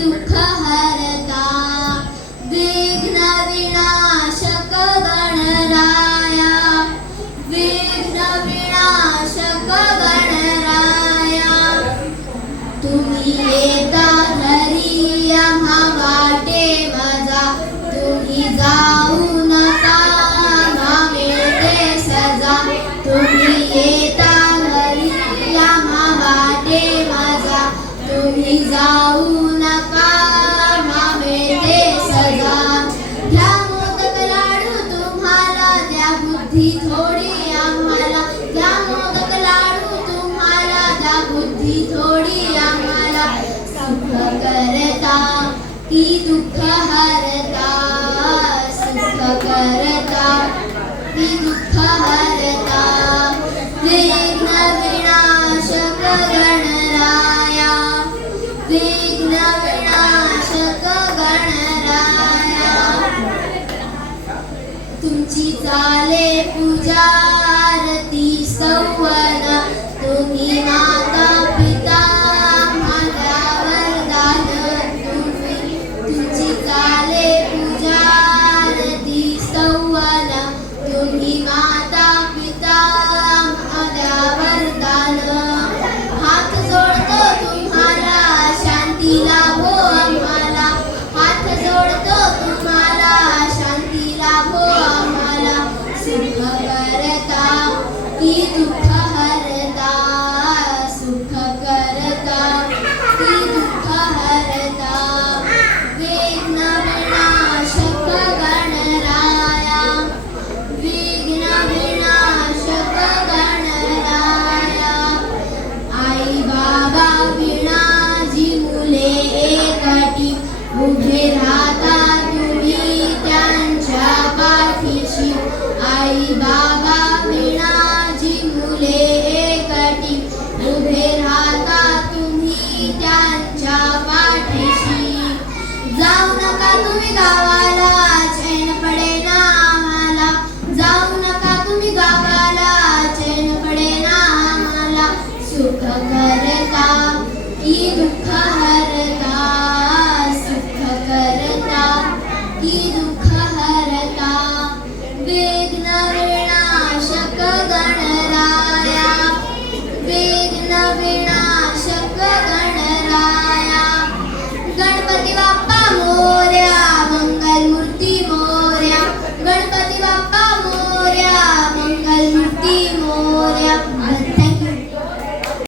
दुःख हरता विघ्न विनाशक गणराया विघ्न विनाशक गणराया तुम्ही येता घरी आम्हा वाटे माझा तुम्ही जाऊ नका आम्हा मिळते सजा तुम्ही येता घरी आम्हा वाटे माझा तुम्ही जाऊ नका आम्हा मिळते सजा घ्या मोदक लाडू तुम्हाला द्या बुद्धी थोडी आम्हाला घ्या मोदक लाडू तुम्हाला द्या बुद्धी थोडी आम्हाला सुख करता की दुःख हरता सुख करता की दुःख हरता विघ्न विनाशक गणराया विघ्न विनाशक गणराया तुमची चाले पूजा